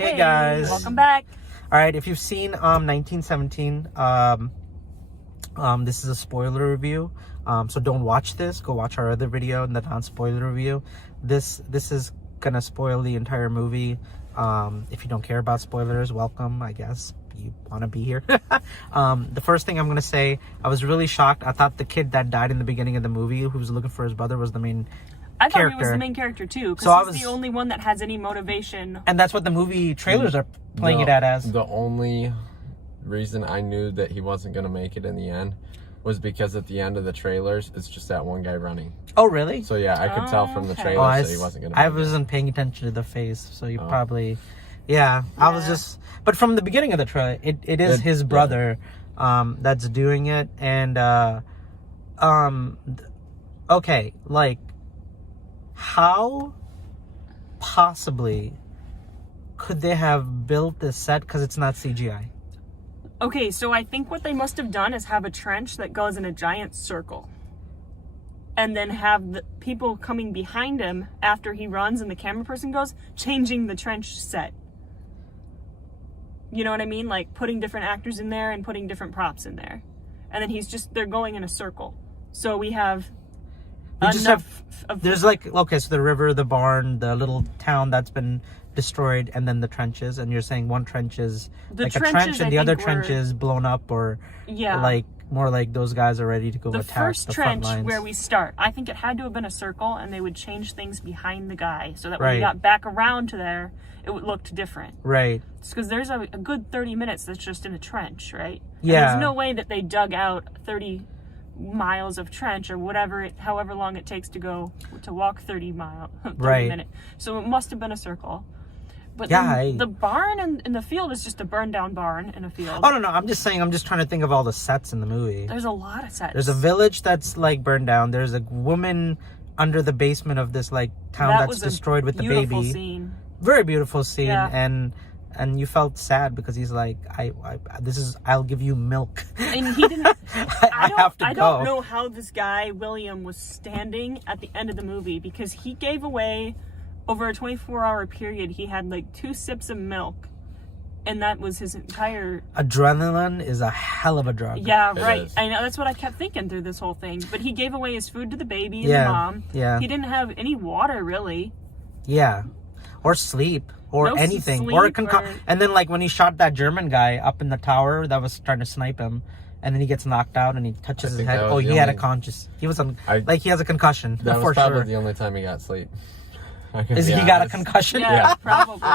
Hey guys. Welcome back. All right, if you've seen 1917, this is a spoiler review. So don't watch this. Go watch our other video, the non-spoiler review. This is gonna spoil the entire movie. If you don't care about spoilers, welcome, I guess. You want to be here. The first thing I'm gonna say, I was really shocked. I thought the kid that died in the beginning of the movie, who was looking for his brother, was the main I thought character. he was the main character too, because So he's the only one that has any motivation. And that's what the movie trailers are playing it at as. The only reason I knew that he wasn't going to make it in the end was because at the end of the trailers, it's just that one guy running. Oh, really? So yeah, I could tell from the Okay. trailers that he wasn't going to I make it. wasn't paying attention to the face, so you probably... Yeah, I was just... But from the beginning of the trailer, it is his brother that's doing it. And, okay, like, how possibly could they have built this set because it's not CGI? Okay, so I think what they must have done is have a trench that goes in a giant circle. And then have the people coming behind him after he runs and the camera person goes, changing the trench set. You know what I mean? Like putting different actors in there and putting different props in there. And then they're going in a circle. So we have there's like, okay, so the river, the barn, the little town that's been destroyed, and then the trenches, and you're saying one trench is like a trench and the other trench is blown up, or like more like those guys are ready to go attack the first trench front lines. where we start, I think it had to have been a circle, and they would change things behind the guy so that when we got back around to there, it looked different. Right. Because there's a good 30 minutes that's just in a trench, right? Yeah. And there's no way that they dug out 30 miles of trench or however long it takes to walk 30 minutes. So it must have been a circle. But the barn in the field is just a burned down barn in a field. Oh, no, I'm just saying, I'm just trying to think of all the sets in the movie. There's a lot of sets. There's a village that's like burned down. There's a woman under the basement of this like town that's destroyed with the baby. Beautiful scene. Very beautiful scene. And you felt sad because he's like, I'll give you milk. And he didn't. I have to go. I don't know how this guy William was standing at the end of the movie, because he gave away, over a 24-hour period, he had like 2 sips of milk, and that was his entire... Adrenaline is a hell of a drug. Yeah, right. I know, that's what I kept thinking through this whole thing. But he gave away his food to the baby and the mom. Yeah. He didn't have any water, really. Yeah. Or sleep. Or No anything. sleep and then like when he shot that German guy up in the tower that was trying to snipe him, and then he gets knocked out and he touches his head. Oh, he had a conscious. He was he has a concussion. That was for probably sure. the only time he got sleep. Is he got a concussion? Yeah, probably.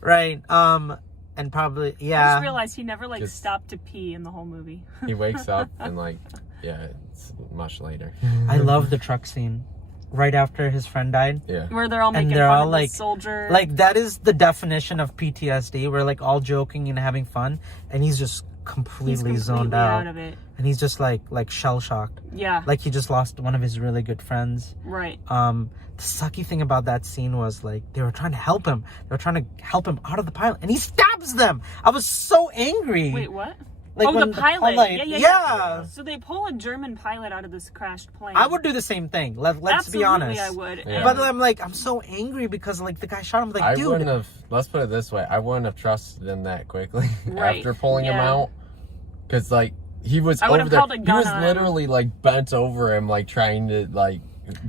Right. And probably I just realized he never stopped to pee in the whole movie. He wakes up and it's much later. I love the truck scene. Right after his friend died. Yeah. Where they're all making fun of the soldier. Like, that is the definition of PTSD. We're like all joking and having fun, and he's just completely zoned out of it. And he's just like shell shocked. Yeah. Like he just lost one of his really good friends. Right. The sucky thing about that scene was like they were trying to help him. They were trying to help him out of the pilot, and he stabs them. I was so angry. Wait, what? Like the pilot. Yeah. So they pull a German pilot out of this crashed plane. I would do the same thing. Let's be honest. I would. Yeah. But I'm so angry because like the guy shot him. Like, I dude. wouldn't have. Let's put it this way: I wouldn't have trusted him that quickly after pulling him out, because he was over there. He was literally like bent over him, like trying to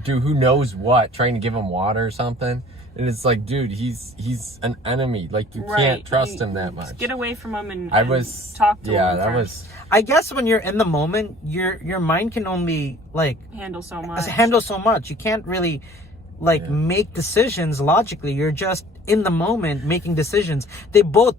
do who knows what, trying to give him water or something. And it's like, dude, he's an enemy. Like, you can't trust him that much. Get away from him and talk to him. Yeah, that was... I guess when you're in the moment, your mind can only, handle so much. You can't really, make decisions logically. You're just in the moment making decisions. They both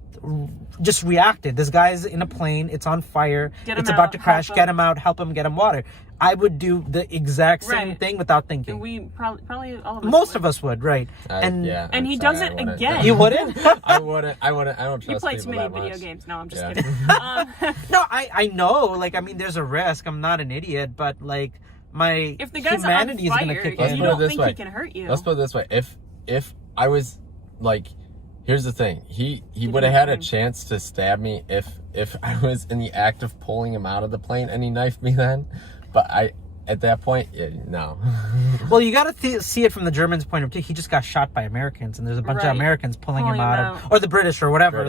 just reacted. This guy's in a plane. It's on fire. It's about to crash. Get him out. Help him. Get him water. I would do the exact same thing without thinking. And we probably all of us Most of us would, right? And he does it again. You wouldn't? I wouldn't. I don't trust You play too many video games. No, I'm just kidding. No, I know. There's a risk. I'm not an idiot, but if the guy's humanity on fire, is gonna kick you in. don't think he can hurt you. Let's put it this way: if I was here's the thing, he would have had a chance to stab me if I was in the act of pulling him out of the plane and he knifed me then. But at that point, yeah, no. Well, you got to see it from the Germans' point of view. He just got shot by Americans, and there's a bunch of Americans pulling him out of, or the British or whatever,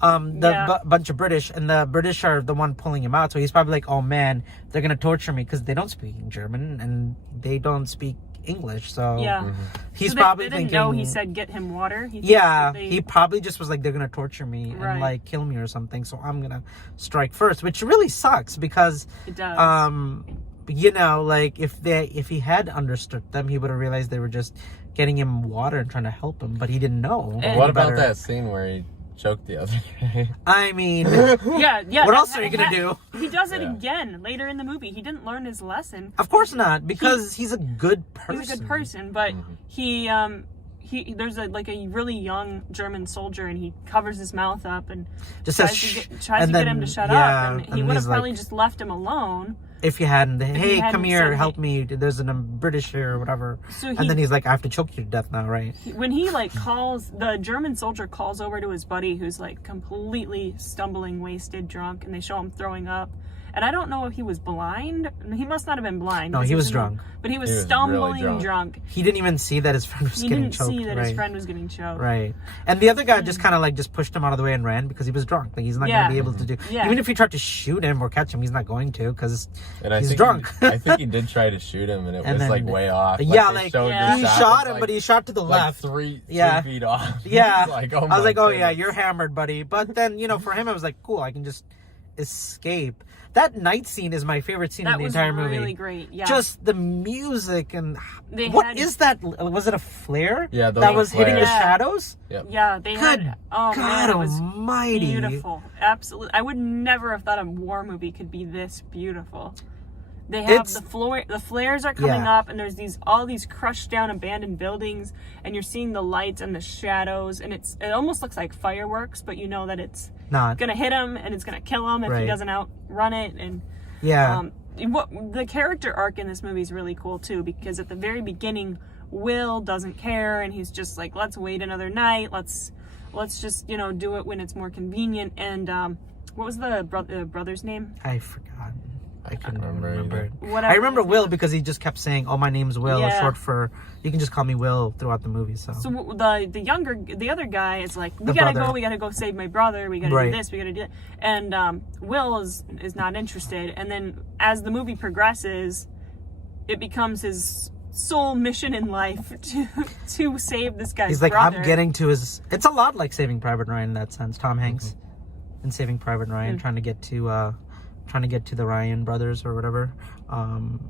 bunch of British, and the British are the one pulling him out. So he's probably like, oh man, they're gonna torture me because they don't speak German and they don't speak English. So he's probably they didn't thinking. know he said get him water. He probably just was like, they're gonna torture me and like kill me or something. So I'm gonna strike first, which really sucks because it does. You know, like if he had understood them, he would have realized they were just getting him water and trying to help him, but he didn't know. What about that scene where he choked the other guy? I mean, yeah. What else are you gonna do? He does it again later in the movie. He didn't learn his lesson. Of course not, because he's a good person. He's a good person, but he there's a really young German soldier, and he covers his mouth up and just tries to get him to shut up, and he would have probably just left him alone. If you hadn't, hey, come here, help me. There's a British here or whatever. And then he's like, I have to choke you to death now, right? When he calls, the German soldier calls over to his buddy who's completely stumbling, wasted, drunk, and they show him throwing up. And I don't know if he was blind. He must not have been blind. No, he was drunk. But he was stumbling really drunk. He didn't even see that his friend was getting choked. He didn't see that his friend was getting choked. Right. And the other guy just kind of just pushed him out of the way and ran because he was drunk. Like, he's not going to be able to do... Even if he tried to shoot him or catch him, he's not going to because he's drunk. I think he did try to shoot him and it was way off. He shot him, but he shot to the left. 3 feet off. Yeah. I was like, oh yeah, you're hammered, buddy. But then, for him, it was like, cool, I can just escape. That night scene is my favorite scene in the entire movie. That was really great, yeah. Just the music and... What is that? Was it a flare? Yeah, that was hitting the shadows? Yep. Yeah, they had... Oh, God almighty. Beautiful. Absolutely. I would never have thought a war movie could be this beautiful. They have the flares are coming up, and there's all these crushed down abandoned buildings, and you're seeing the lights and the shadows, and it almost looks like fireworks, but you know that it's not gonna hit him and it's gonna kill him if he doesn't outrun it. And the character arc in this movie is really cool too, because at the very beginning, Will doesn't care, and he's just like, let's wait another night, let's just do it when it's more convenient. And what was the brother's name? I forgot. I couldn't remember. Whatever. I remember Will because he just kept saying, "Oh, my name's Will," short for you can just call me Will throughout the movie. So the other guy is like, we gotta go save my brother. We gotta do this. We gotta do that. And Will is not interested. And then as the movie progresses, it becomes his sole mission in life to save this guy's. He's like, brother. I'm getting to his. It's a lot like Saving Private Ryan in that sense. Tom Hanks in Saving Private Ryan trying to get to the Ryan brothers or whatever.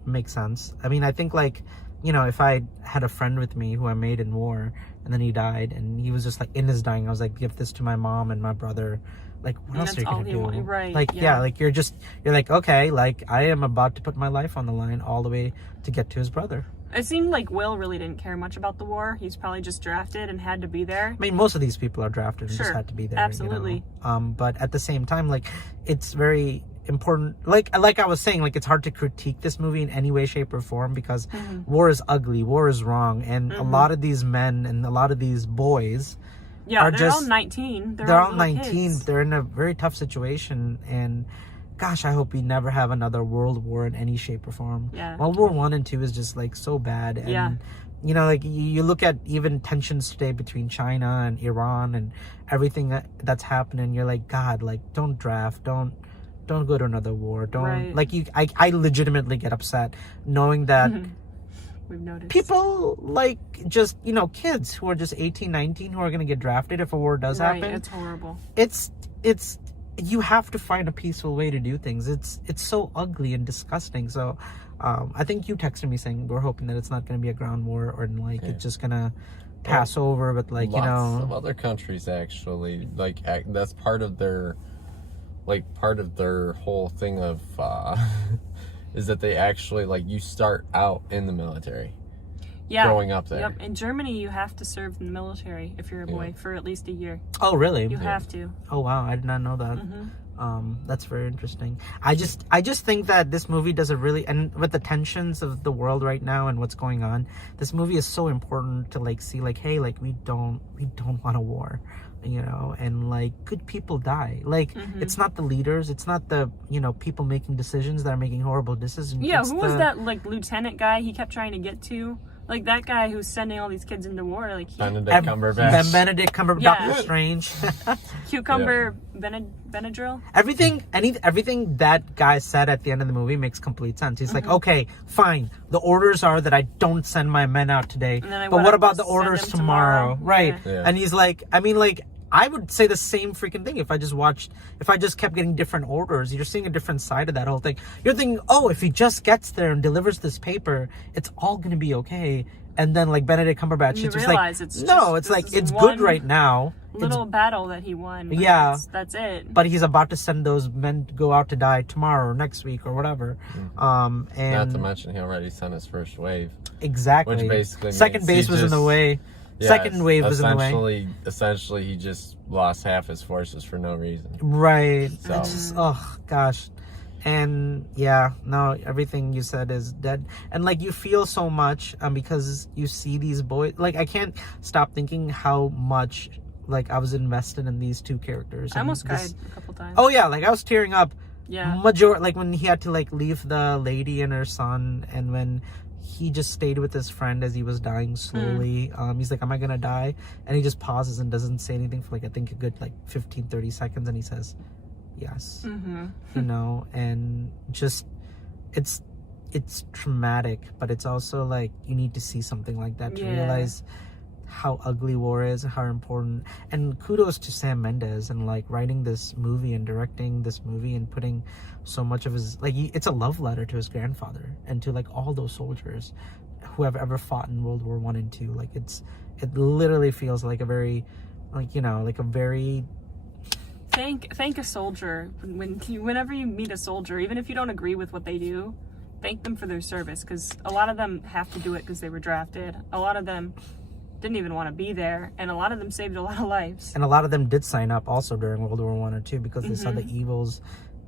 Makes sense. I mean, I think if I had a friend with me who I made in war and then he died and he was just in his dying, I was like, give this to my mom and my brother. What else are you gonna do? Right. You're like, okay, I am about to put my life on the line all the way to get to his brother. It seemed like Will really didn't care much about the war. He's probably just drafted and had to be there. I mean, most of these people are drafted and just had to be there. Absolutely. But at the same time, it's very important. Like I was saying, it's hard to critique this movie in any way, shape, or form because war is ugly, war is wrong, and a lot of these men and a lot of these boys they're all 19. They're all 19. Kids. They're in a very tough situation, and gosh, I hope we never have another world war in any shape or form. Yeah. World War I and II is just so bad. And you look at even tensions today between China and Iran and everything that's happening. You're like, God, don't draft, don't go to another war. Don't I legitimately get upset knowing that we've noticed people kids who are just 18, 19 who are going to get drafted if a war does happen. It's horrible. It's you have to find a peaceful way to do things. It's so ugly and disgusting. So I think you texted me saying we're hoping that it's not going to be a ground war or it's just going to pass over. But lots of other countries actually that's part of their whole thing of is that they actually you start out in the military. Growing up there. Yep. In Germany, you have to serve in the military if you're a boy for at least a year. Oh, really? You have to. Oh, wow. I did not know that. That's very interesting. I just think that this movie does and with the tensions of the world right now and what's going on, this movie is so important to see hey, we don't want a war. you know, and like good people die. Like it's not the leaders, it's not the, you know, people making decisions that are making horrible decisions. Yeah, who was that like lieutenant guy he kept trying to get to? Like that guy who's sending all these kids into war, like Benedict Cumberbatch. Benedict Cumberbatch, Yeah. Doctor Strange. Cucumber Benadryl. Everything that guy said at the end of the movie makes complete sense. He's like, okay, fine. The orders are that I don't send my men out today, but what about the orders tomorrow? Right? Yeah. And he's like, I mean, like, I would say the same freaking thing if I just kept getting different orders. You're seeing a different side of that whole thing. You're thinking, oh, if he just gets there and delivers this paper, it's all gonna be okay. And then like Benedict Cumberbatch, it's just like, it's good right now. Little battle that he won. Yeah, that's it. But he's about to send those men to go out to die tomorrow or next week or whatever. And not to mention he already sent his first wave. Exactly. Which basically second base was in the way. Yeah, second wave was in the way. Essentially, he just lost half his forces for no reason. Right. So. It's just, oh gosh. And yeah, no, everything you said is dead. And like you feel so much because you see these boys. Like I can't stop thinking how much like I was invested in these two characters. I almost cried a couple times. Oh yeah, like I was tearing up. Yeah. Like when he had to like leave the lady and her son, and when he just stayed with his friend as he was dying slowly. He's like, am I gonna die? And he just pauses and doesn't say anything for like I think a good like 15-30 seconds, and he says yes. You know, and just it's traumatic, but it's also like you need to see something like that to realize how ugly war is, how important. And kudos to Sam Mendes and like writing this movie and directing this movie and putting so much of his like it's a love letter to his grandfather and to like all those soldiers who have ever fought in World War I and II. Like it literally feels like a very like, you know, like a very thank a soldier whenever you meet a soldier, even if you don't agree with what they do, thank them for their service, because a lot of them have to do it because they were drafted. A lot of them didn't even want to be there, and a lot of them saved a lot of lives. And a lot of them did sign up also during World War I or II because they saw the evils,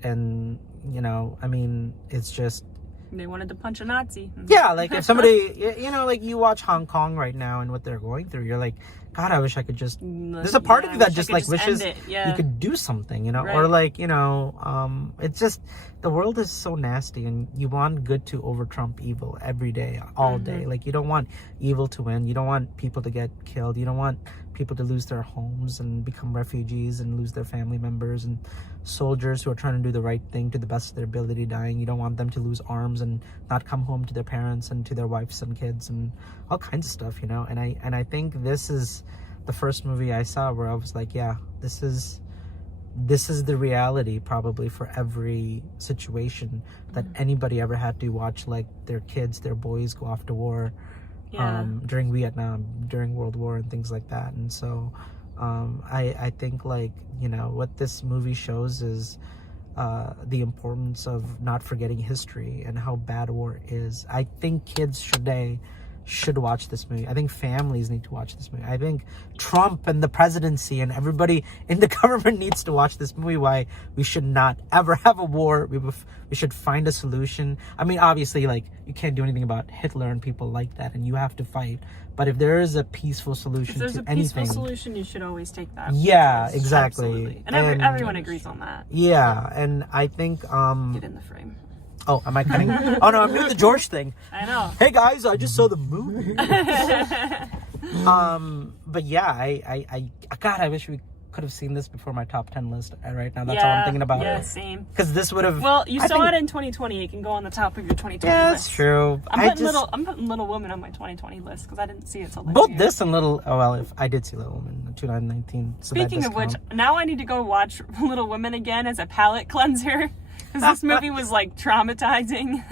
and you know, I mean, it's just they wanted to punch a Nazi. Yeah, like if somebody, you know, like you watch Hong Kong right now and what they're going through, you're like, God, I wish I could just. There's a part of you that just like wishes you could do something, you know, or like, you know, it's just the world is so nasty, and you want good to over trump evil every day, all day. Like you don't want evil to win. You don't want people to get killed. You don't want people to lose their homes and become refugees and lose their family members, and soldiers who are trying to do the right thing to the best of their ability dying. You don't want them to lose arms and not come home to their parents and to their wives and kids and all kinds of stuff, you know. And I think this is the first movie I saw where I was like, yeah, this is the reality probably for every situation that anybody ever had to watch, like their kids, their boys go off to war during Vietnam, during World War and things like that. And so I think, like, you know, what this movie shows is the importance of not forgetting history and how bad war is. I think kids today should watch this movie. I think families need to watch this movie. I think Trump and the presidency and everybody in the government needs to watch this movie. Why we should not ever have a war. We should find a solution. I mean, obviously, like, you can't do anything about Hitler and people like that, and you have to fight. But if there is a peaceful solution to anything, if there's a peaceful solution, you should always take that. Yeah, exactly. Absolutely. And everyone agrees on that. Yeah, and I think get in the frame. Oh, am I cutting? Oh no, I'm doing the George thing. I know. Hey guys, I just saw the movie. But yeah, God, I wish we could have seen this before my top 10 list. Right now, that's all I'm thinking about. Yeah, same. Because this would have. Well, you saw it in 2020. It can go on the top of your 2020 yeah, list. That's true. I'm putting Little Woman on my 2020 list because I didn't see it till this both year. This and Little. Oh well, if I did see Little Woman in 2019. So speaking of which, now I need to go watch Little Women again as a palate cleanser. Because this movie was like traumatizing.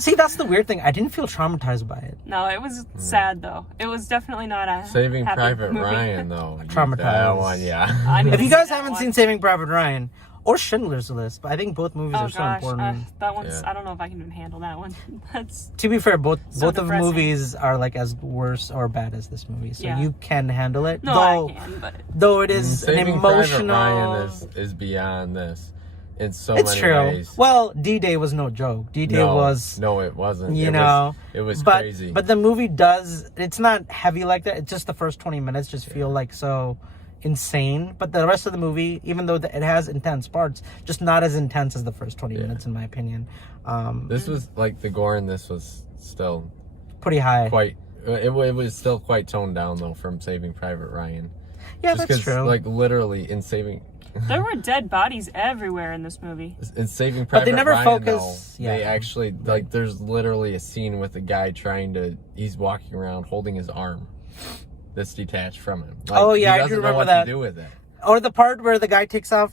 See, that's the weird thing. I didn't feel traumatized by it. No, it was sad though. It was definitely not a Saving happy Private movie. Ryan though. Traumatized. That one, yeah. If you guys haven't seen Saving Private Ryan or Schindler's List, but I think both movies are so important. That one's. I don't know if I can even handle that one. That's. To be fair, both of the movies are like as worse or bad as this movie, so you can handle it. No, I can, but though it is Saving an emotional. Private Ryan is beyond this. In so it's many true. ways. Well, D-Day was no joke. D-Day was... No, it wasn't. You know. It was crazy. But the movie does... It's not heavy like that. It's just the first 20 minutes just feel like so... insane, but the rest of the movie, even though it has intense parts, just not as intense as the first 20 minutes, in my opinion. This was like the gore in this was still pretty high. It was still quite toned down though from Saving Private Ryan. Yeah, that's true. Like literally in Saving. There were dead bodies everywhere in this movie. In Saving Private Ryan, but they never focus. They actually like. There's literally a scene with a guy he's walking around holding his arm that's detached from him. Like, I do remember that. To do with it. Or the part where the guy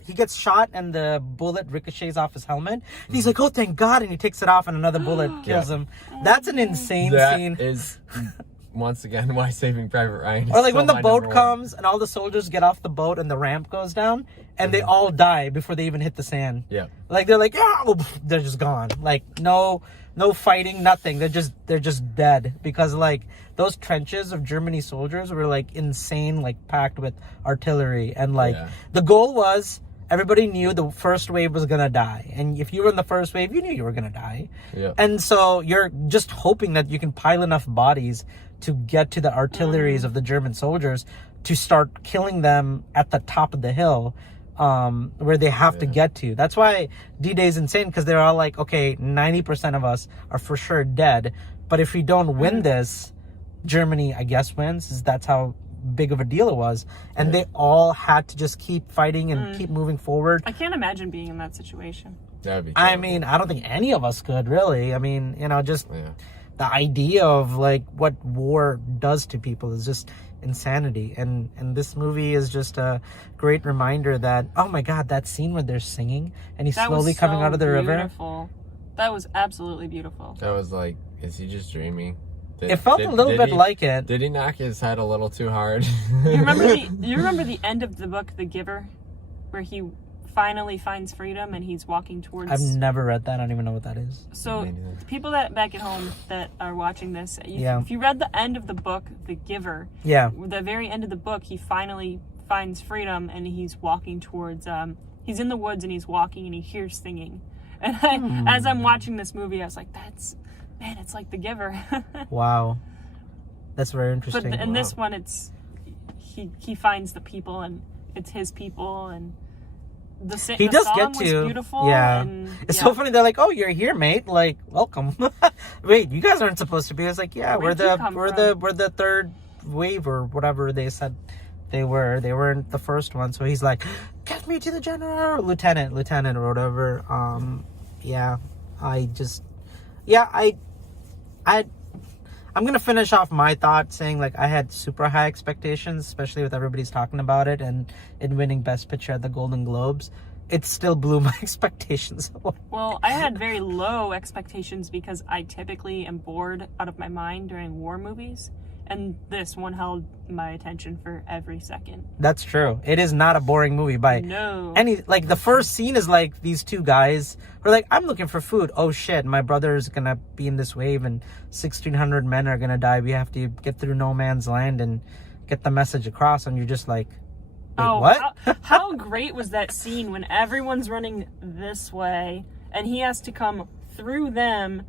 he gets shot and the bullet ricochets off his helmet. And he's like, "Oh, thank God!" And he takes it off, and another bullet kills him. That's an insane scene. That is. Once again, why Saving Private Ryan is or like when the boat comes and all the soldiers get off the boat and the ramp goes down and they all die before they even hit the sand. Yeah. Like they're like, they're just gone. Like no fighting, nothing. They're just dead because like those trenches of Germany soldiers were like insane, like packed with artillery, and like the goal was everybody knew the first wave was gonna die, and if you were in the first wave, you knew you were gonna die. Yeah. And so you're just hoping that you can pile enough bodies to get to the artilleries of the German soldiers to start killing them at the top of the hill, where they have to get to. That's why D-Day is insane, because they're all like, okay, 90% of us are for sure dead, but if we don't win this, Germany, I guess, wins. That's how big of a deal it was, and they all had to just keep fighting and keep moving forward. I can't imagine being in that situation. That'd be I mean, I don't think any of us could, really. I mean, just the idea of like what war does to people is just insanity, and this movie is just a great reminder that, oh my God, that scene where they're singing and he's slowly coming out of the river. That was absolutely beautiful. That was like, is he just dreaming? It felt a little bit like it. Did he knock his head a little too hard? You remember the end of the book, The Giver, where he finally finds freedom and he's walking towards... I've never read that. I don't even know what that is. So people that back at home that are watching this, if you read the end of the book, The Giver, the very end of the book, he finally finds freedom and he's walking towards... he's in the woods and he's walking and he hears singing. And as I'm watching this movie, I was like, man, it's like The Giver. Wow. That's very interesting. But in this one, it's he finds the people and it's his people, and the song was beautiful. Yeah. And, it's so funny. They're like, "Oh, you're here, mate. Like, welcome." Wait, you guys aren't supposed to be. It's like, yeah, we're the third wave or whatever they said they were. They weren't the first one. So he's like, "Get me to the general, lieutenant or whatever." I'm gonna finish off my thought saying like I had super high expectations, especially with everybody's talking about it and it winning Best Picture at the Golden Globes. It still blew my expectations away. Well, I had very low expectations because I typically am bored out of my mind during war movies, and this one held my attention for every second. That's true. It is not a boring movie by any... Like, the first scene is like these two guys who are like, I'm looking for food. Oh, shit, my brother's gonna be in this wave and 1,600 men are gonna die. We have to get through no man's land and get the message across. And you're just like, wait, what? How great was that scene when everyone's running this way and he has to come through them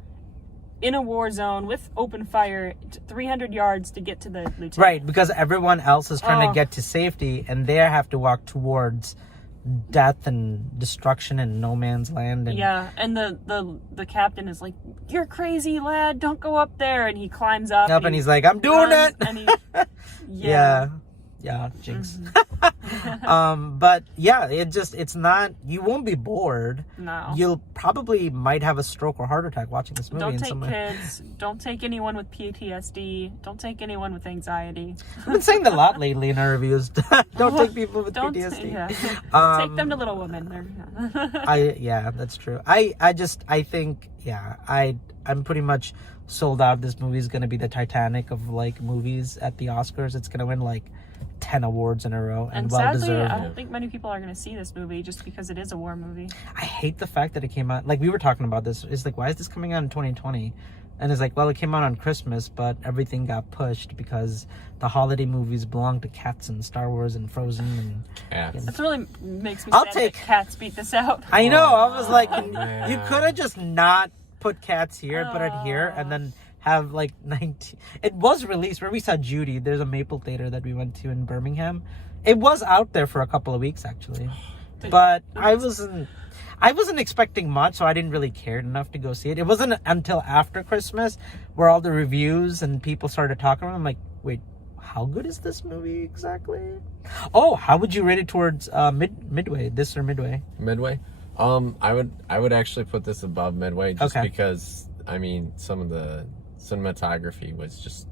in a war zone with open fire 300 yards to get to the lieutenant. Right, because everyone else is trying to get to safety and they have to walk towards death and destruction in no man's land. And and the captain is like, "You're crazy, lad, don't go up there," and he climbs up and he's like, "I'm doing it." And he, jinx. But yeah, it's not, you won't be bored. No. You'll probably might have a stroke or heart attack watching this movie. Don't take kids. Don't take anyone with PTSD. Don't take anyone with anxiety. I've been saying that a lot lately in our reviews. Don't take people with PTSD. Take them to Little Women. That's true. I think I'm pretty much sold out. This movie is going to be the Titanic of like movies at the Oscars. It's going to win like 10 awards in a row, and well sadly, deserved. I don't think many people are going to see this movie just because it is a war movie. I hate the fact that it came out, like we were talking about this. It's like, why is this coming out in 2020? And it's like, well, it came out on Christmas, but everything got pushed because the holiday movies belong to Cats and Star Wars and Frozen and Cats. That really makes me sad that Cats beat this out. I know. I was like, you could have just not put Cats here and put it here, and then have like 19. It was released where we saw Judy. There's a Maple Theater that we went to in Birmingham. It was out there for a couple of weeks actually, but I wasn't expecting much, so I didn't really care enough to go see it. It wasn't until after Christmas where all the reviews and people started talking. I'm like, wait, how good is this movie exactly? Oh, how would you rate it towards Midway? This or Midway? Midway. I would actually put this above Midway just because I mean some of the cinematography was just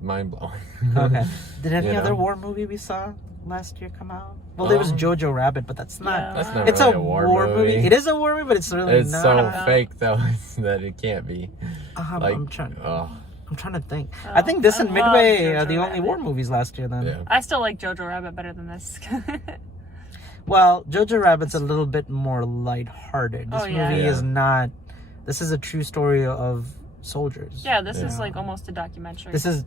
mind blowing. Okay. Did any other war movie we saw last year come out? Well, there was Jojo Rabbit, but that's not. Yeah. That's not it's really a war movie. It is a war movie, but it's really it's not. so fake though that it can't be. I'm trying to think. I think this and Midway are the only war movies last year. Then yeah. I still like Jojo Rabbit better than this. Well, Jojo Rabbit's a little bit more lighthearted. This movie is not. This is a true story of soldiers. Yeah, this is like almost a documentary. This is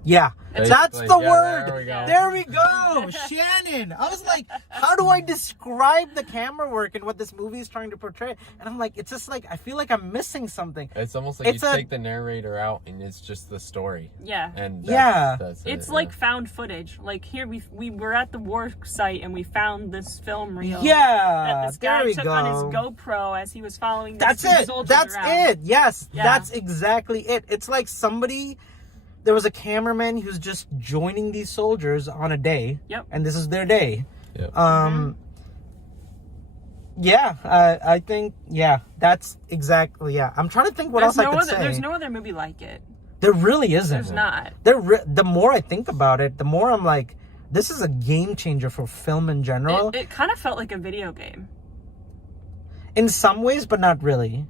that's the word. There we go. Shannon. I was like, how do I describe the camera work and what this movie is trying to portray? And I'm like, it's just like I feel like I'm missing something. It's almost like you take the narrator out and it's just the story. Yeah. And that's it's like found footage. Like here we were at the war site and we found this film reel. Yeah. That this guy took on his GoPro as he was following That's it. Yes. Yeah. That's exactly it. It's like there was a cameraman who's just joining these soldiers on a day. Yep. And this is their day. Yep. I think that's exactly I'm trying to think what else I could say. There's no other movie like it. There really isn't. There's not. The more I think about it, the more I'm like, this is a game changer for film in general. It kind of felt like a video game. In some ways, but not really.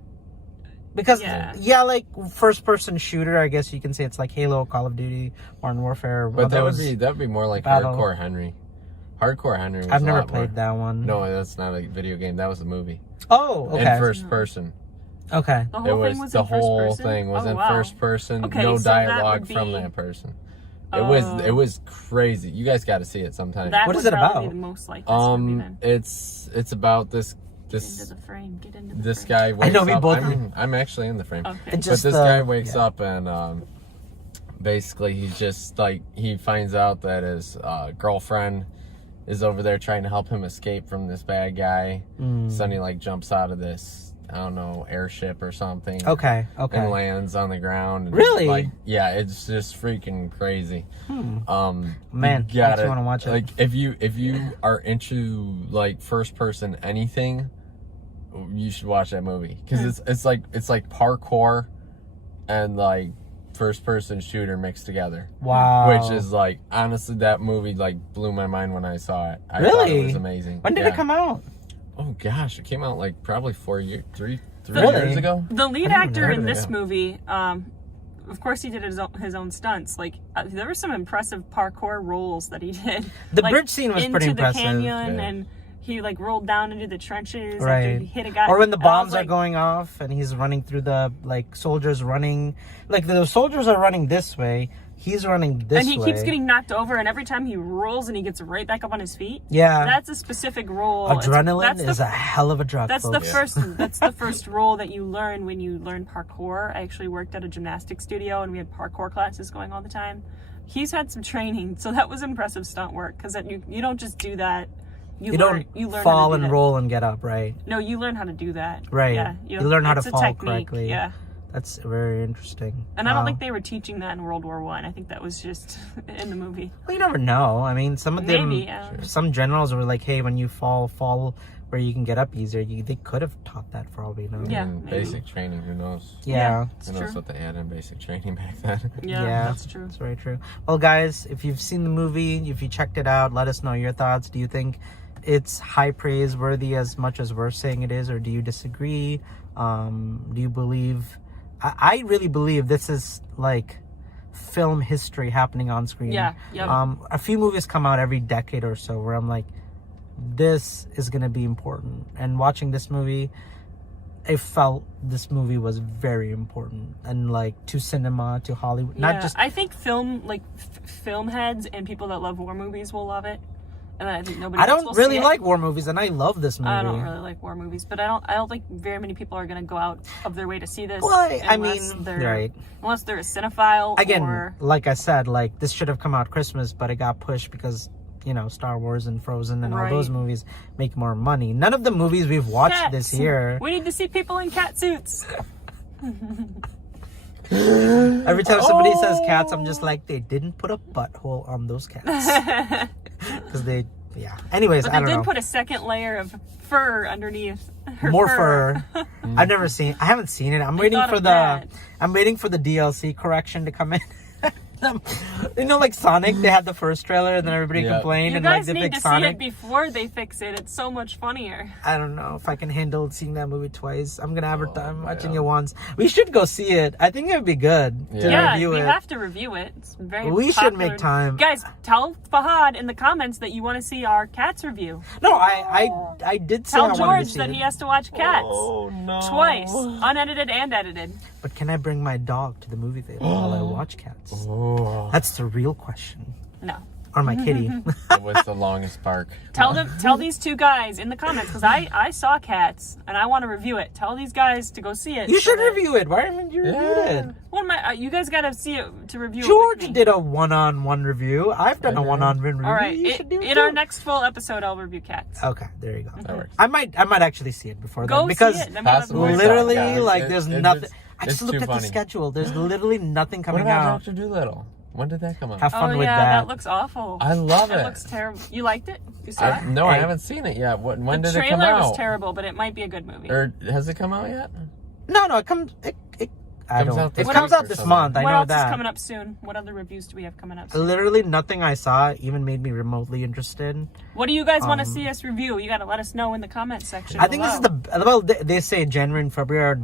Because, like first-person shooter, I guess you can say it's like Halo, Call of Duty, Modern Warfare. But that would be more like Hardcore Henry. Hardcore Henry was I've never played that one. No, that's not a video game. That was a movie. Oh, okay. In first person. Okay. The whole thing was in first person. Okay, no so dialogue from that person. It was crazy. You guys got to see it sometime. What is it about? The most like this movie, then. It's about this Get into the frame. This guy wakes up. I know we both. I'm actually in the frame. Okay. But this guy wakes up and basically he's just like he finds out that his girlfriend is over there trying to help him escape from this bad guy. So he like jumps out of this airship or something. Okay. And lands on the ground. And really? Like, yeah, it's just freaking crazy. Man, makes you want to watch it. Like if you are into like first person anything, you should watch that movie because it's like parkour and like first person shooter mixed together. Wow. Which is like honestly that movie like blew my mind when I saw it. I thought it was amazing. When did it come out? Oh gosh, it came out like probably 3 Really? years ago. The lead actor in this movie, of course, he did his own stunts. Like there were some impressive parkour rolls that he did. The bridge scene was pretty impressive. Into the canyon, and he like rolled down into the trenches right. after he hit a guy. Or when the bombs are going off and he's running through the soldiers running, like the soldiers are running this way. He's running this way. And he keeps getting knocked over, and every time he rolls and he gets right back up on his feet. Yeah. That's a specific roll. Adrenaline is a hell of a drug. That's the first roll that you learn when you learn parkour. I actually worked at a gymnastics studio, and we had parkour classes going all the time. He's had some training, so that was impressive stunt work, because you don't just do that. You learn fall and roll and get up, right? No, you learn how to do that. Right. Yeah. You learn how to fall technique. correctly. Yeah. That's very interesting. And I don't think they were teaching that in World War I. I think that was just in the movie. Well, you never know. I mean, some of them, some generals were like, hey, when you fall where you can get up easier. They could have taught that for all we know. Yeah, basic training, who knows? Yeah. Who knows what they had in basic training back then? Yeah, that's true. That's very true. Well, guys, if you've seen the movie, if you checked it out, let us know your thoughts. Do you think it's high praiseworthy as much as we're saying it is, or do you disagree? Do you believe... I really believe this is like film history happening on screen. Yeah. Yep. A few movies come out every decade or so where I'm like, this is going to be important. And watching this movie, I felt this movie was very important, and like to cinema, to Hollywood. Yeah, not just. I think film heads and people that love war movies will love it. And I think nobody. I don't really like war movies, and I love this movie. I don't really like war movies, but I don't think very many people are going to go out of their way to see this. Well, I mean, right? Unless they're a cinephile. Again, like I said, like this should have come out Christmas, but it got pushed because Star Wars and Frozen and all those movies make more money. None of the movies we've watched this year. We need to see people in cat suits. Every time somebody says cats, I'm just like, they didn't put a butthole on those cats. Because Anyways, but I don't know. They did put a second layer of fur underneath. More fur. I haven't seen it. I'm waiting for the DLC correction to come in. Like Sonic, they had the first trailer and then everybody complained. You and guys they need to Sonic. see it before they fix it. It's so much funnier. I don't know if I can handle seeing that movie twice. I'm gonna I'm watching it once. We should go see it. I think it would be good to review it. We have to review it. It's very We popular. should make time. Guys, tell Fahad in the comments that you want to see our Cats review. No, I did say tell I wanted George to see that it. he has to watch Cats. Oh no! Twice, unedited and edited. But can I bring my dog to the movie theater while I watch Cats? Oh. That's the real question. No. Or my kitty. What's the longest park? Tell these two guys in the comments, because I saw Cats and I want to review it. Tell these guys to go see it. You should review it. Why haven't you reviewed it? What am I? You guys got to see it to review it. George did a one-on-one review. I've done a one-on-one review. All right. You should do it in our next full episode, I'll review Cats. Okay, there you go. That works. I might actually see it before Go then because see it. Then we'll have more literally, stuff. there's nothing. I just it's looked too at the funny. schedule. There's literally nothing What coming about out. Dr. Dolittle? When did that come out? Have fun with that looks awful. I love it. It looks terrible. You liked it? You saw it? No, I haven't seen it yet. When did it come The trailer out? was terrible, but it might be a good movie. Or has it come out yet? No, it comes. It Comes out this comes week out or this something. month. I What know else that. is coming up soon? What other reviews do we have coming up soon? Literally nothing I saw even made me remotely interested. What do you guys want to see us review? You got to let us know in the comments section. I think this below. is they say January and February are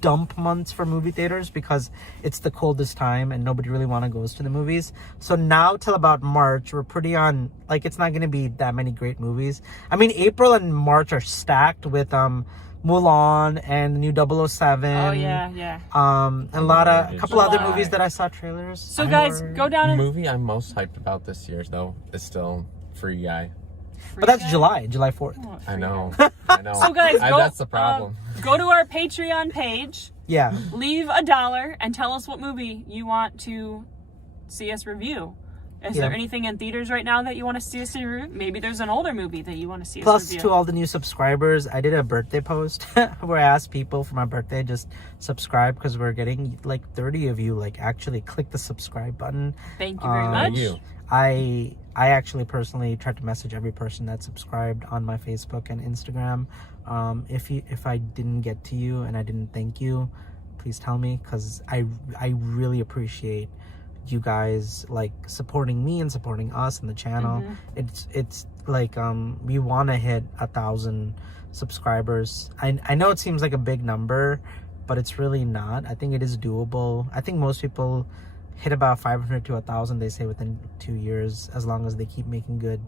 dump months for movie theaters because it's the coldest time and nobody really goes to the movies. So now till about March, we're pretty on, like, it's not going to be that many great movies. I mean, April and March are stacked with Mulan and the new 007. Oh yeah. And a couple other movies that I saw trailers. So guys, go down The and movie I'm most hyped about this year, though, is still Free Guy. But that's July 4th. Oh, I know. So guys, that's the problem. Go to our Patreon page, Yeah. leave $1, and tell us what movie you want to see us review. Is there anything in theaters right now that you want to see us review? Maybe there's an older movie that you want to see us Plus, review. to all the new subscribers, I did a birthday post where I asked people for my birthday just subscribe because we're getting like 30 of you actually click the subscribe button. Thank you very much. You. I actually personally tried to message every person that subscribed on my Facebook and Instagram. If I didn't get to you and I didn't thank you, please tell me because I really appreciate you guys supporting me and supporting us and the channel. It's like we want to hit 1,000 subscribers. I know it seems like a big number, but it's really not. I think it is doable. I think most people hit about 500 to 1,000, they say, within 2 years, as long as they keep making good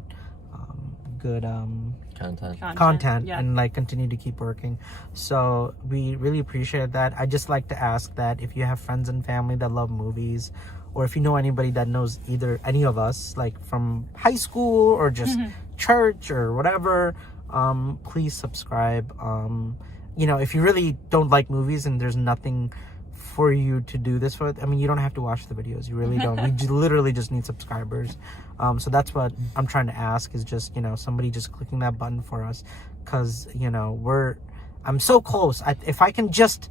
content and continue to keep working. So we really appreciate that. I just like to ask that if you have friends and family that love movies, or if you know anybody that knows any of us, from high school or just church or whatever, please subscribe. If you really don't like movies and there's nothing for you to do this for, I mean, you don't have to watch the videos. You really don't. We literally just need subscribers. So that's what I'm trying to ask is just, somebody just clicking that button for us. Cause, I'm so close. If I can just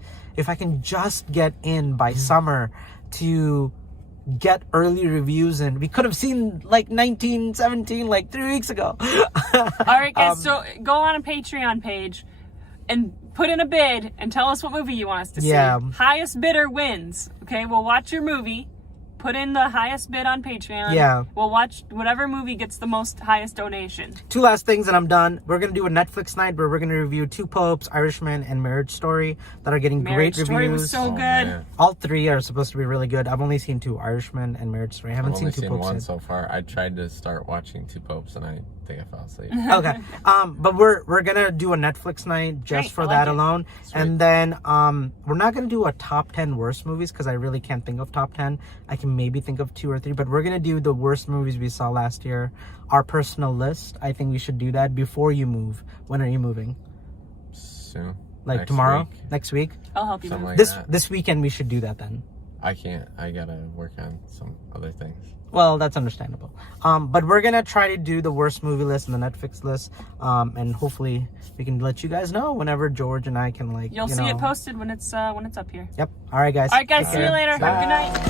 get in by summer to get early reviews, and we could have seen 1917 3 weeks ago. All right, guys, so go on a Patreon page and put in a bid and tell us what movie you want us to see. Highest bidder wins. Okay, we'll watch your movie. Put in the highest bid on Patreon. Yeah. We'll watch whatever movie gets the highest donation. 2 last things and I'm done. We're going to do a Netflix night where we're going to review Two Popes, Irishman, and Marriage Story that are getting great reviews. Marriage Story was so good. Man. All 3 are supposed to be really good. I've only seen 2, Irishman and Marriage Story. I haven't seen Two Popes one yet. so far. I tried to start watching Two Popes and I think I fell asleep. Okay. But we're gonna do a Netflix night just Great, for I that like it. alone. Sweet. And then we're not gonna do a top 10 worst movies because I really can't think of top 10. I can maybe think of 2 or 3, but we're gonna do the worst movies we saw last year. Our personal list. I think we should do that before you move. When are you moving? Soon. Like Next tomorrow? week. Next week? I'll help you Something move. like that. This weekend we should do that then. I can't. I gotta work on some other things. Well, that's understandable. But we're gonna try to do the worst movie list and the Netflix list, and hopefully we can let you guys know whenever George and I can You'll see it posted when it's up here. Yep. All right, guys. See you later. Have a good night.